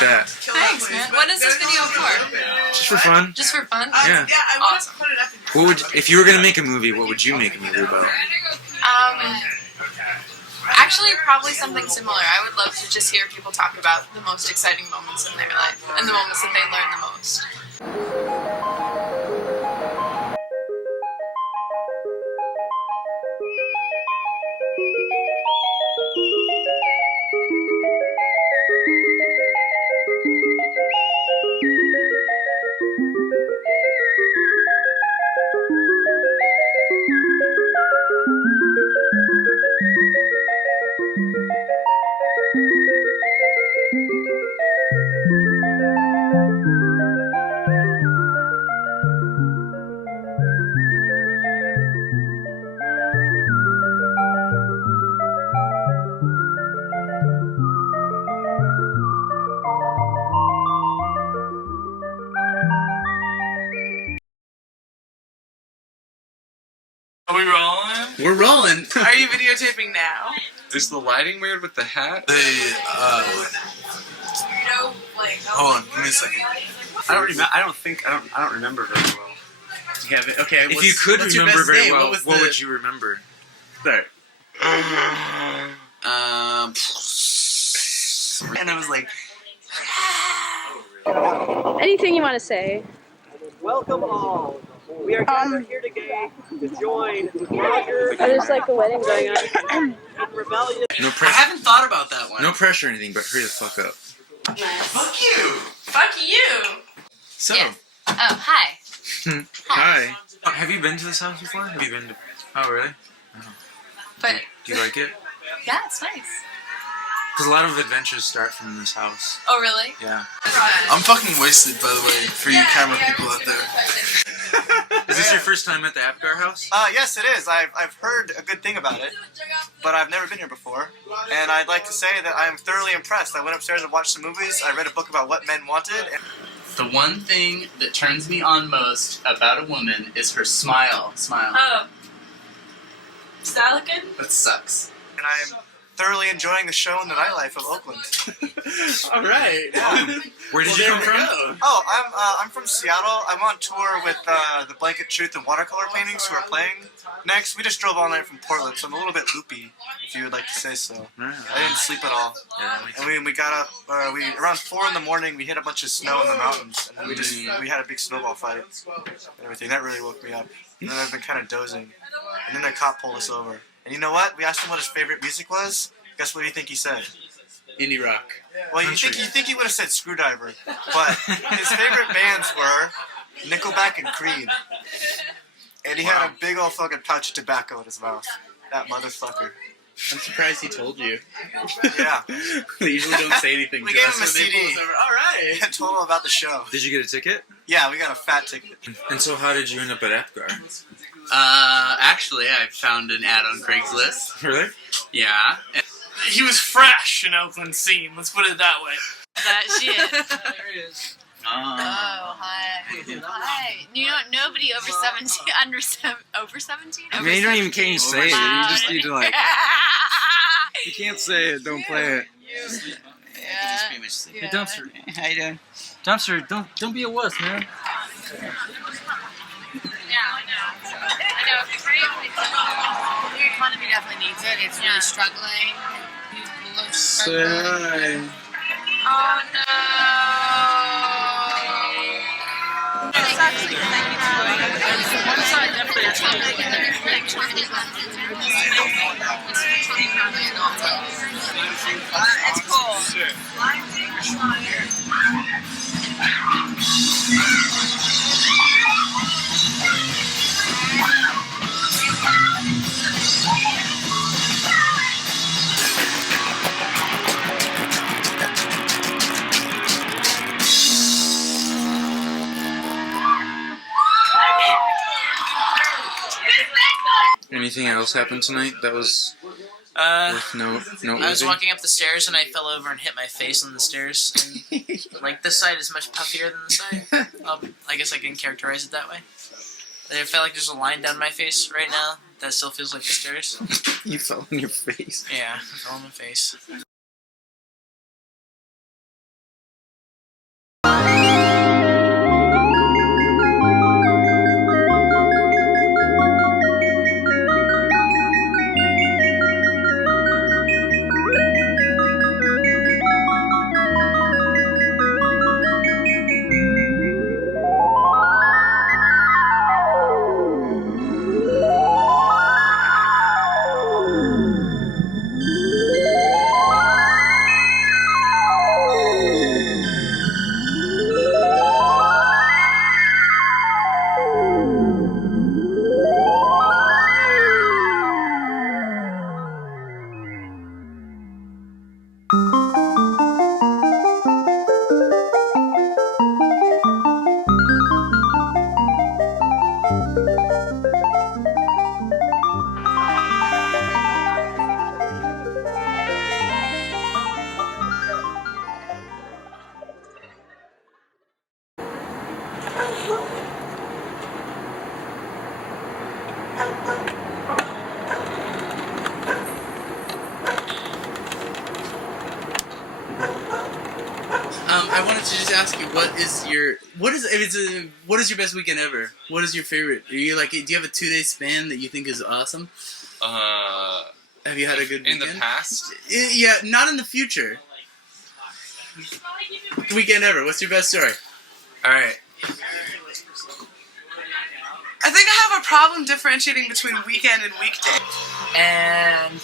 like that. Thanks, man. What is this video for? Just for fun. Just for fun? Yeah. Awesome. What would, if you were gonna make a movie, what would you make a movie about? Actually, probably something similar. I would love to just hear people talk about the most exciting moments in their life and the moments that they learn the most. Are we rolling? We're rolling. Are you videotaping now? Is the lighting weird with the hat? Hold on, give me a second. I don't remember very well. Yeah, okay. If you could remember very well, what the... would you remember? Sorry. And I was like... Anything you want to say? Welcome all. We are gathered here today to join Roger There's like a wedding going on. and Rebellion. No I pressure. haven't thought about that one. No pressure or anything, but hurry the fuck up. Fuck you! Fuck you! So, Yes. Oh, hi. hi. Have you been to this house before? Have you been to... Oh, really? But, Do you like it? yeah, it's nice. Because a lot of adventures start from this house. Oh, really? Yeah. I'm fucking wasted, by the way, for you camera people out there. Is this your first time at the Apgar house? Yes, it is. I've heard a good thing about it, but I've never been here before. And I'd like to say that I am thoroughly impressed. I went upstairs and watched some movies. I read a book about what men wanted. And the one thing that turns me on most about a woman is her smile. Oh. Is that looking? That sucks. and I am thoroughly enjoying the show and the nightlife of Oakland. All right. Yeah. Where did you come from? Oh, I'm from Seattle. I'm on tour with the Blanket Truth and Watercolor Paintings who are playing next. We just drove all night from Portland, so I'm a little bit loopy, if you would like to say so. I didn't sleep at all. And we got up, around 4 in the morning, we hit a bunch of snow in the mountains, and then we had a big snowball fight and everything. That really woke me up. And then I've been kind of dozing. And then the cop pulled us over. And you know what? We asked him what his favorite music was. Guess what do you think he said? Indie rock. Well, you think he would have said Screwdriver, but his favorite bands were Nickelback and Creed. And he had a big old fucking pouch of tobacco in his mouth. That motherfucker. I'm surprised he told you. Yeah. They usually don't say anything We to gave us him a when they CD. pull us over. All right. I told him about the show. Did you get a ticket? Yeah, we got a fat ticket. And so how did you end up at Apgar? Actually, I found an ad on Craigslist. Really? Yeah. He was fresh in Oakland scene, let's put it that way. That shit. There he is. Oh, hi. Hi. You know, nobody over 17, over 17? I mean, you don't even can't say it. You just need to like. You can't say it. Don't play it. Yeah. Hey, Dumpster. How you doing? Dumpster, don't be a wuss, man. Yeah, I know. It's great. The economy definitely needs it. It's really struggling. People are struggling. Oh no! It sucks. One side definitely has it's cool. Anything else happened tonight that was worth noteworthy? I was walking up the stairs and I fell over and hit my face on the stairs. And, like, this side is much puffier than the side. I guess I can characterize it that way. I feel like there's a line down my face right now that still feels like the stairs. You fell on your face. Yeah, I fell on my face. I wanted to just ask you, what is your best weekend ever? What is your favorite? Are you like, do you have a 2-day span that you think is awesome? Have you had a good weekend? In the past? Yeah, not in the future. Weekend ever. What's your best story? Alright. I think I have a problem differentiating between weekend and weekday. And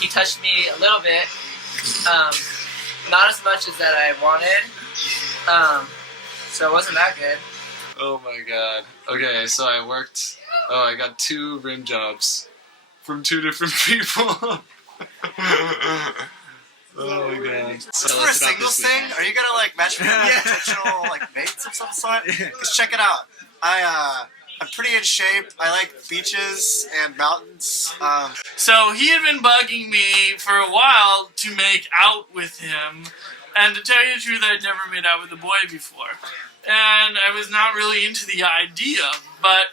he touched me a little bit. Not as much as that I wanted. So it wasn't that good. Oh my god. Okay, so I worked... Oh, I got 2 rim jobs from 2 different people. Oh my god. So for a singles thing, are you gonna like match me with potential like mates of some sort? Cause check it out. I'm pretty in shape. I like beaches and mountains. So he had been bugging me for a while to make out with him, and to tell you the truth, I'd never made out with a boy before, and I was not really into the idea. But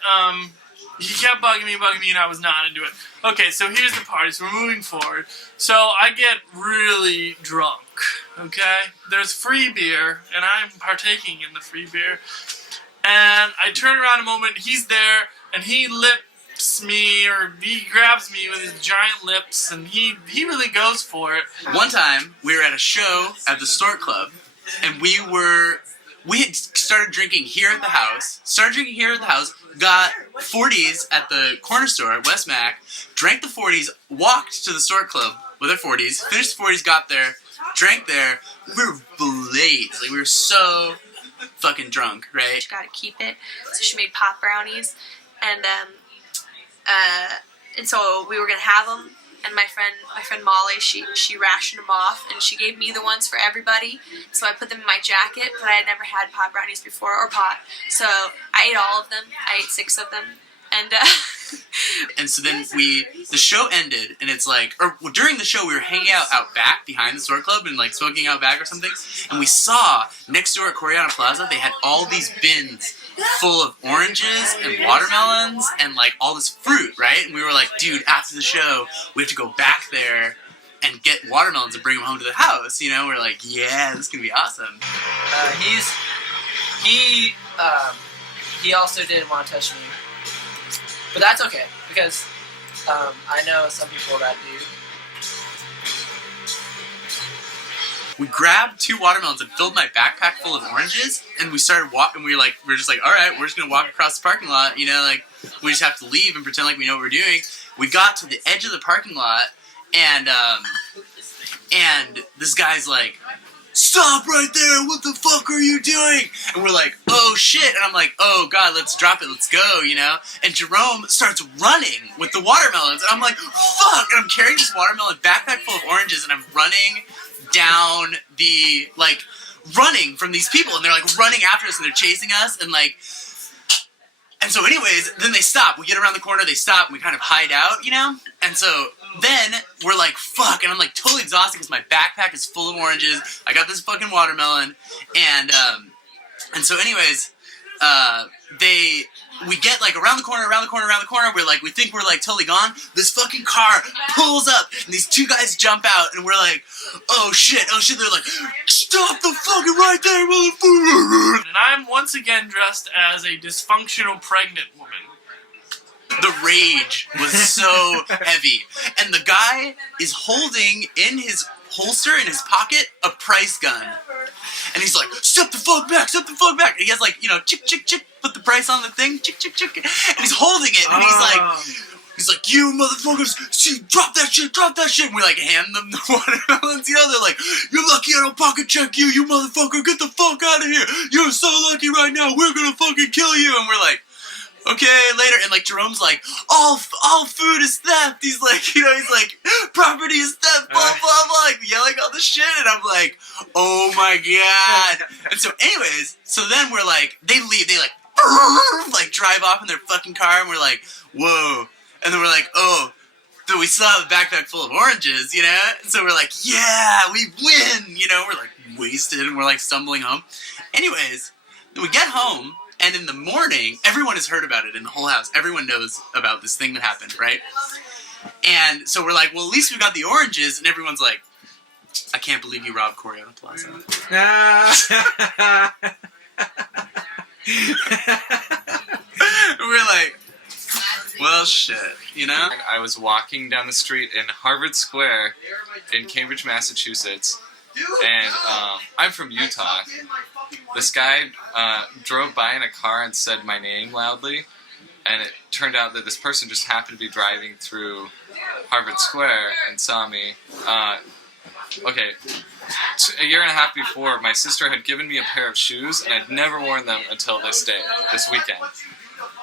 he kept bugging me, and I was not into it. Okay, so here's the party. So we're moving forward. So I get really drunk. Okay, there's free beer, and I'm partaking in the free beer. And I turn around a moment, he's there, and he lips me, or he grabs me with his giant lips, and he really goes for it. One time, we were at a show at the Stork Club, and we had started drinking here at the house, got 40s at the corner store at West Mac, drank the 40s, walked to the Stork Club with our 40s, finished the 40s, got there, drank there, we were blazed, like we were so fucking drunk, right? She got to keep it, so she made pop brownies, and so we were gonna have them. And my friend Molly, she rationed them off, and she gave me the ones for everybody. So I put them in my jacket, but I had never had pop brownies before, or pot. So I ate all of them. I ate 6 of them, and and so then the show ended, and it's like, or during the show we were hanging out back behind the Stork Club and like smoking out back or something, and we saw next door at Coreana Plaza they had all these bins full of oranges and watermelons and like all this fruit, right? And we were like, dude, after the show we have to go back there and get watermelons and bring them home to the house, you know? We're like, yeah, this is gonna be awesome. He also didn't want to touch me, but that's okay because I know some people that do. We grabbed 2 watermelons and filled my backpack full of oranges, and we started walking. We were just like, all right, we're just gonna walk across the parking lot, you know, like we just have to leave and pretend like we know what we're doing. We got to the edge of the parking lot, and this guy's like, stop right there, what the fuck are you doing? And we're like, oh shit, and I'm like, oh god, let's drop it, let's go, you know? And Jerome starts running with the watermelons, and I'm like, fuck, and I'm carrying this watermelon backpack full of oranges, and I'm running down running from these people, and they're like running after us, and they're chasing us, and like, and so anyways, then they stop, we get around the corner, they stop, and we kind of hide out, you know? And so then we're like, fuck, and I'm like totally exhausted because my backpack is full of oranges, I got this fucking watermelon, and so anyways, we get like around the corner, we're like, we think we're like totally gone, this fucking car pulls up, and these 2 guys jump out, and we're like, oh shit, they're like, stop the fucking right there, motherfucker! And I'm once again dressed as a dysfunctional pregnant woman. The rage was so heavy, and the guy is holding in his holster, in his pocket, a price gun. And he's like, step the fuck back! And he has like, you know, chick, put the price on the thing, chick. And he's holding it, and he's like, you motherfuckers, drop that shit! And we like hand them the watermelons, you know, they're like, you're lucky I don't pocket check you, you motherfucker, get the fuck out of here! You're so lucky right now, we're gonna fucking kill you! And we're like, okay, later, and like Jerome's like, all food is theft. He's like, you know, he's like, property is theft, blah blah blah, like yelling all this shit, and I'm like, oh my god. And so, anyways, so then we're like, they leave, they like drive off in their fucking car, and we're like, whoa. And then we're like, oh, so we still have a backpack full of oranges, you know? And so we're like, yeah, we win, you know? We're like wasted, and we're like stumbling home. Anyways, then we get home. And in the morning, everyone has heard about it in the whole house. Everyone knows about this thing that happened, right? And so we're like, well, at least we got the oranges. And everyone's like, I can't believe you robbed Coriana Plaza. We're like, well, shit, you know? I was walking down the street in Harvard Square in Cambridge, Massachusetts, and I'm from Utah. This guy drove by in a car and said my name loudly, and it turned out that this person just happened to be driving through Harvard Square and saw me. Okay, a year and a half before, my sister had given me a pair of shoes, and I'd never worn them until this day, this weekend.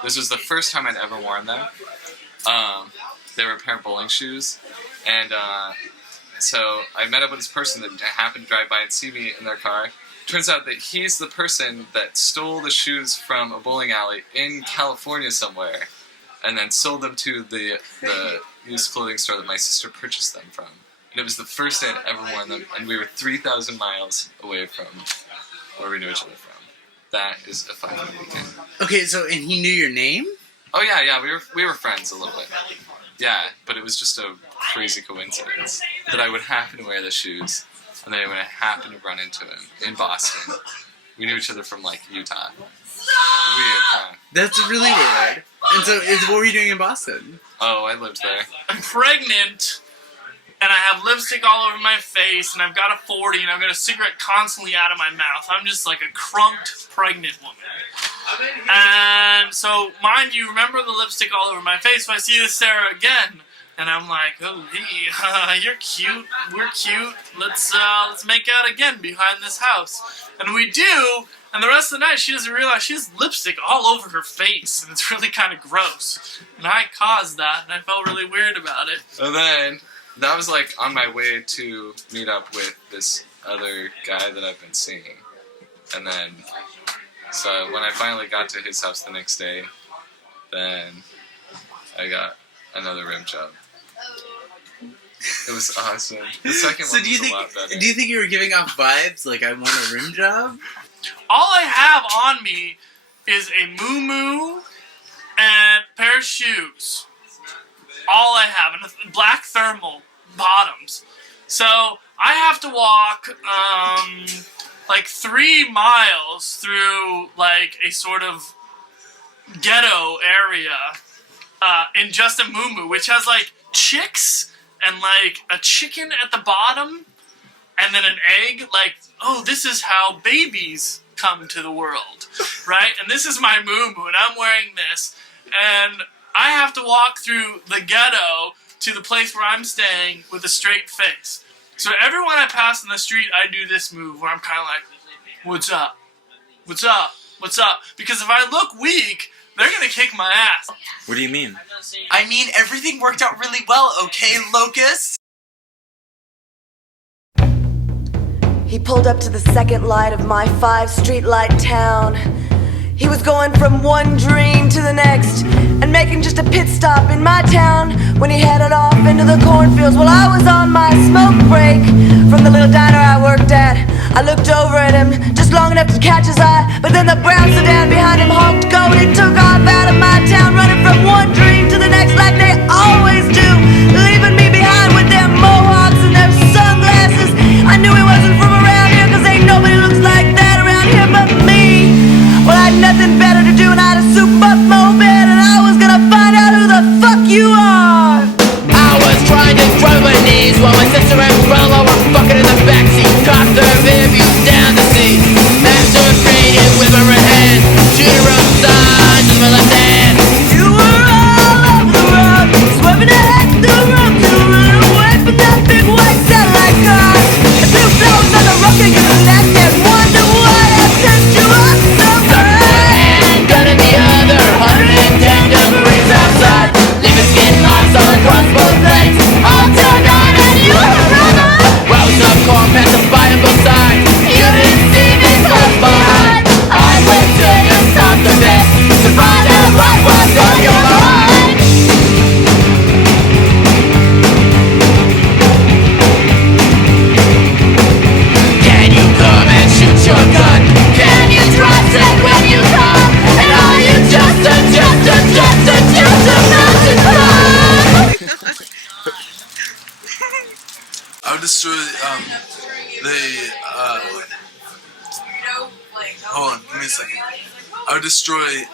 This was the first time I'd ever worn them. They were a pair of bowling shoes, and so I met up with this person that happened to drive by and see me in their car. Turns out that he's the person that stole the shoes from a bowling alley in California somewhere, and then sold them to the used clothing store that my sister purchased them from. And it was the first day I'd ever worn them, and we were 3,000 miles away from where we knew each other from. That is a fucking weekend. Okay, so, and he knew your name? Oh yeah, we were friends a little bit. Yeah, but it was just a crazy coincidence that I would happen to wear the shoes, and then I would happen to run into him in Boston. We knew each other from, like, Utah. Weird, huh? That's really weird. And so, what were you doing in Boston? Oh, I lived there. I'm pregnant, and I have lipstick all over my face, and I've got a 40, and I've got a cigarette constantly out of my mouth. I'm just like a crunked pregnant woman. And so, mind you, remember the lipstick all over my face, so I see this Sarah again, and I'm like, oh, hey, you're cute, we're cute, let's make out again behind this house. And we do, and the rest of the night she doesn't realize she has lipstick all over her face, and it's really kind of gross. And I caused that, and I felt really weird about it. And then, that was like on my way to meet up with this other guy that I've been seeing. And then, so when I finally got to his house the next day, then I got another rim job. It was awesome. The second one was a lot better. Do you think you were giving off vibes like I want a rim job? All I have on me is a moo-moo and a pair of shoes. All I have, and black thermal bottoms. So I have to walk like 3 miles through like a sort of ghetto area in just a moo-moo, which has like chicks and like a chicken at the bottom and then an egg. Like, oh, this is how babies come to the world, right? And this is my moo-moo, and I'm wearing this, and I have to walk through the ghetto to the place where I'm staying with a straight face. So everyone I pass in the street, I do this move where I'm kind of like, what's up? What's up? What's up? Because if I look weak, they're going to kick my ass. What do you mean? I mean, everything worked out really well, okay, Locust? He pulled up to the second light of my 5-street-light town. He was going from one dream to the next and making just a pit stop in my town when he headed off into the cornfields. Well, I was on my smoke break from the little diner I worked at. I looked over at him just long enough to catch his eye, but then the brown sedan behind him honked go and he took off out of my town, running from one dream to the next like they always do, leaving me behind with their mohawks and their sunglasses. I knew he wasn't from around here because ain't nobody looks like that around here but me. Well, I had nothing better to do and I had a soup-up moped and I was gonna find out who the fuck you are. I was trying to drop my knees while my sister and brother were fucking in the backseat. Cocked their rear view down the sea. Masturbated with my right hand. She wrote signs with my left hand. You were all over the road, swerving ahead through the road to run away from that big white satellite car. And two blows on the rock and you left and wonder why I sent you up so high. Gun in the other, 110 degrees outside. Leaving skin marks all across both legs. All turned on and you were a runner. Rose up, car passing by on both sides. You didn't see me left behind. I went to you stop the bit to find out what was on your mind. Can you Hold on, give me a second. I would destroy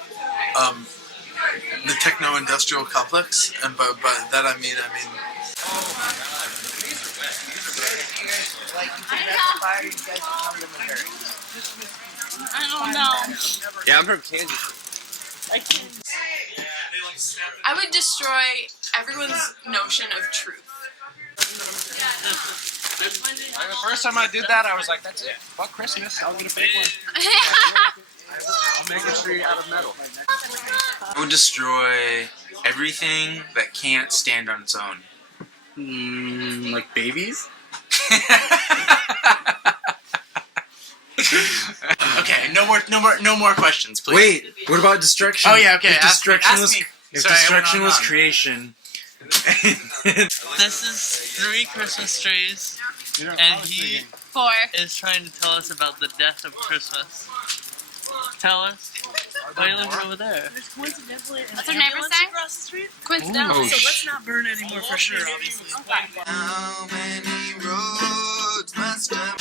the techno-industrial complex, and by that I mean. I don't know. Yeah, I'm from Kansas. I would destroy everyone's notion of truth. The first time I did that, I was like, that's it. Fuck Christmas. I'll get a fake one. I'll make a tree out of metal. I would destroy everything that can't stand on its own. Like babies? Okay, no more questions, please. Wait, what about destruction? Oh yeah, okay. If destruction was Sorry, destruction was on. creation. This is 3 Christmas trees, and he 4 is trying to tell us about the death of Christmas. Tell us. Why are you looking over there? What's our neighbor saying? Across the street. Coincidentally. So let's not burn anymore for sure, obviously. How many roads must I